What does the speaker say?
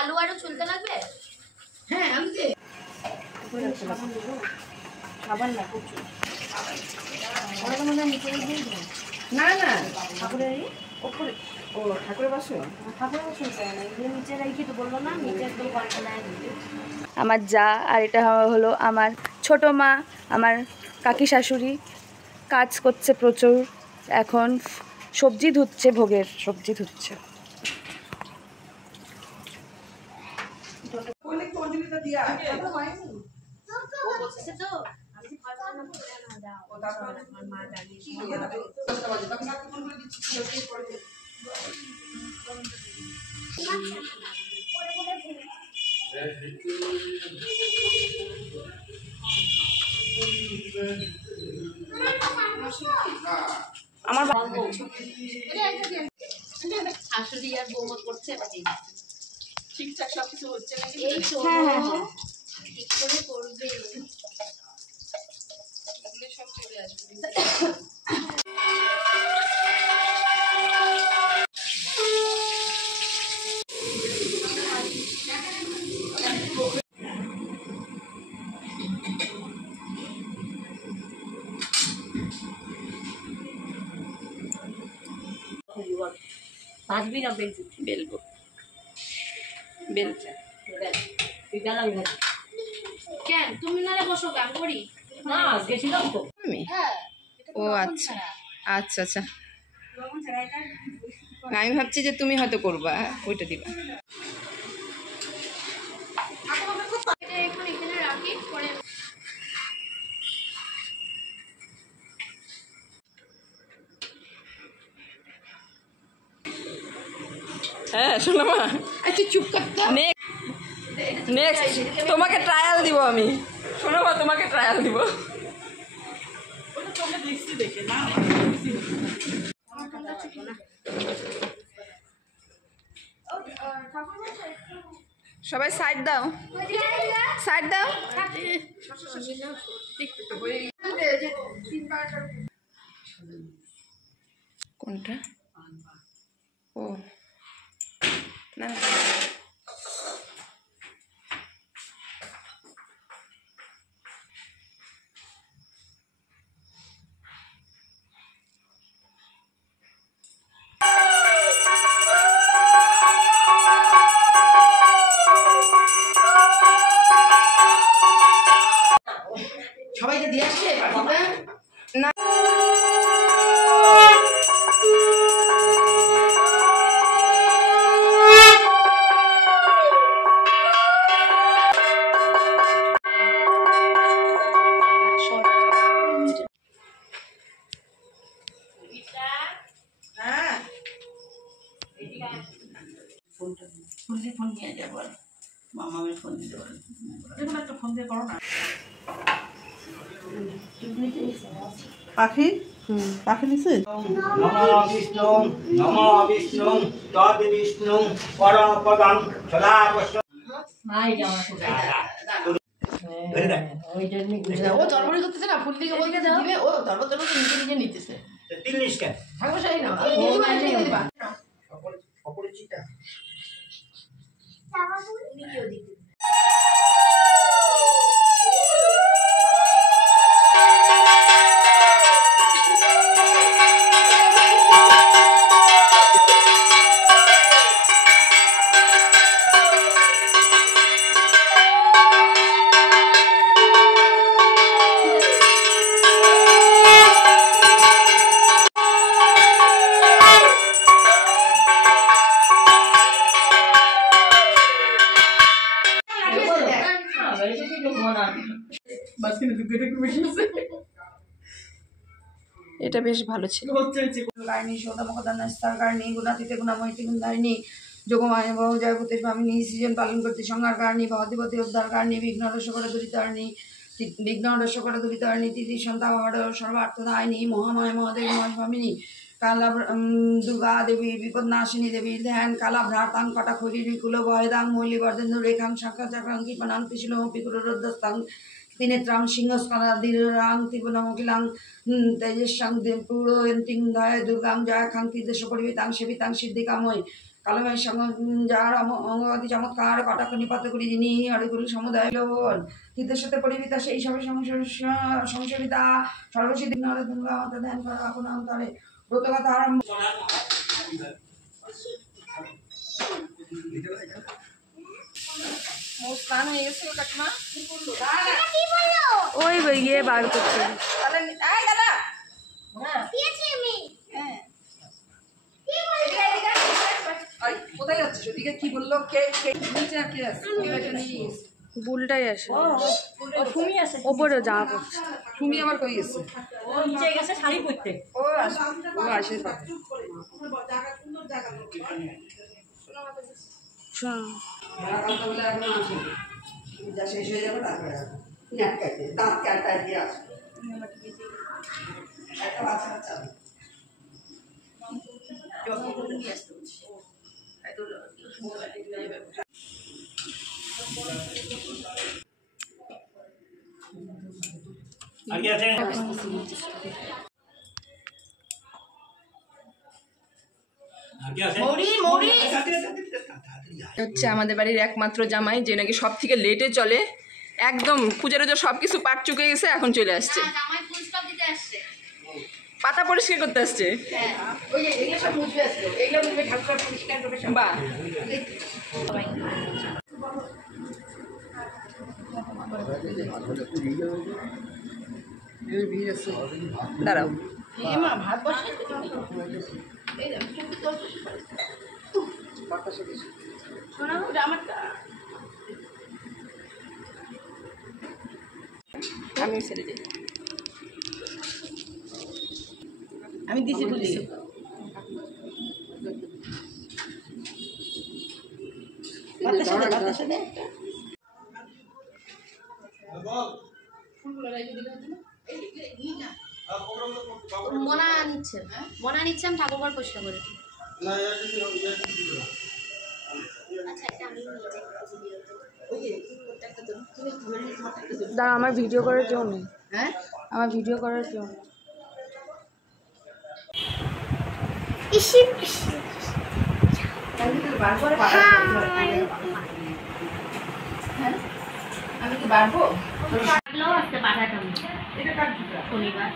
আলু আরো চুলতে লাগবে। হ্যাঁ আমি যে সাবান না প্রচুর না না ঠাকুরের ওপরে ও ঠাকুরের বাসন নিচে রেখে তো বললো না নিচে একদম কল্পনায় আমার যা আর এটা হলো আমার ছোট মা, আমার কাকি শাশুড়ি কাজ করছে প্রচুর। এখন সবজি ধুচ্ছে, ভোগের সবজি ধুচ্ছে। আমার শাশুড়ি আর বৌমা করছে ঠিকঠাক সবকিছু হচ্ছে নাকি? এই তো ঠিক করে করবে সব চলে আসবে। ভাজবি না বেলবি? বেলবো বেলবো। কেন তুমি না বসো গান করি না গেছিলাম তো আমি ও আচ্ছা আচ্ছা আচ্ছা আমি ভাবছি যে তুমি হয়তো করবা, ওইটা দিবা। এখন এখানে রাখি পরে হ্যাঁ শোনো মা, আচ্ছা চুপ করতে নেক্সট তোমাকে ট্রায়াল দিব আমি। শোনো মা, তোমাকে ট্রায়াল দিব। ওটা তোমরা দেখছি দেখে না সবাই সাইড দাও, সাইড দাও। কোনটা? ও না সবাইকে দিয়ে আসছে পাখিটা না হ্যাঁ ফোন নিয়ে যাবো মামামের ফোন দিতে পারেন দেখুন একটা ফোন দিয়ে করো না পাখি পাখি নিছে নমো বিষ্ণু তদ বিষ্ণু পরমপদং সদাপস্য ও তরবরি করতেছে না ফুল দিকে বলতে দিবে ও তরবর নিজে নিজে নিতেছে তিরিশ কেন থাকবো সেই না অপরিচিতা এটা বেশ ভালো ছিল। গায়নি শোধামকদান্নাস্তার কারণী গুণাতীতে গুণাময়িতে গুণধারিণী যোগমায় বহু জয়ভূতে স্বামিনী সৃজন পালন করতে সংহার কারণী ভগবতী উদ্ধার কারণী বিঘ্ন রসকর দুরিতারিণী বিঘ্ন রসকর দুরিতারিণী তিথি সন্তাবহর সর্বার্থদায়িনী মহাময় মহাদেবী মহাস্বামিনী কালা দুর্গা দেবী বিপদনাশিনী দেবী ধ্যান কালা ভ্রাতাং কটাক্ষরী কুল বয়দাং মৌলিবর্ধন রেখাং শাখা চাক্রাং কৃপণাং ত্রিশূলং পিকুরোদ্ধস্তাং তিনেত্রাং সিংহস্কনাদিরাং ত্রিপুণমুখিলাং তেজস্যাং পুরোয়ন্তিং ধায় দুর্গাং জয়াখাং তীর্দেশ পরিবিতাং সেবিতাং সিদ্ধিকাময় কালমের যার অঙ্গবাদী চমৎকার কটাক্ষ নিপাত করি যিনি হরিগুরু সমুদায় লোন চিত্তের সাথে পরিবিতা সেই সবে সংসবিতা সর্বসিদ্ধি নরে দুর্গা মাতা ধ্যান করা আপন অন্তরে ব্রতকথা আরম্ভ। স্নান হয়ে গেছে কাকিমা? ওই ইয়ে বার করছে। তাহলে এই দাদা কোথায় যাচ্ছিস? ওদিকে কি বললো? কে নিচে আর কে আছে? বুলটাই আসে, ফুমি আছে ওপরে জামা পড়ছে। তুমি আবার কই গেছে? ও নিচে গেছে শাড়ি পরতে। ও আসে পাবে। যা শেষ হয়ে যাবে তারপরে দাঁত কাটা দিয়ে আসবে একটা বাচ্চা চাবে आगे आते हैं आगे आते हैं হচ্ছে আমাদের বাড়ির একমাত্র জামাই, যে নাকি সব থেকে লেটে চলে, একদম খুঁজে সব কিছু পাট চুকে গেছে, এখন চলে আসছে, জামাই ফুল স্টপ দিতে আসছে। পাতা পরিষ্কার করতে আসছে। ওই যে এগুলো সব মুছবে আসলো, এগুলো মুছবে ঠাকুর পরিষ্কার করবে সব। বাহ, ভিড় আছে দাঁড়াও, ভাত বসে আমি ছেড়ে দিই। আমি দিছি বলি মনা নিচ্ছে, মনা নিচ্ছে, আমি ঠাকুর ঘর পরিষ্কার করে দিই। আচ্ছা এটা আমি নিয়ে যাই। দাঁড়া, আমার ভিডিও করার কেউ নেই। হ্যাঁ আমার ভিডিও করার কেউ নেই। আমি কি বাড়বো? কাটলেও আজকে পাঠাতাম শনিবার।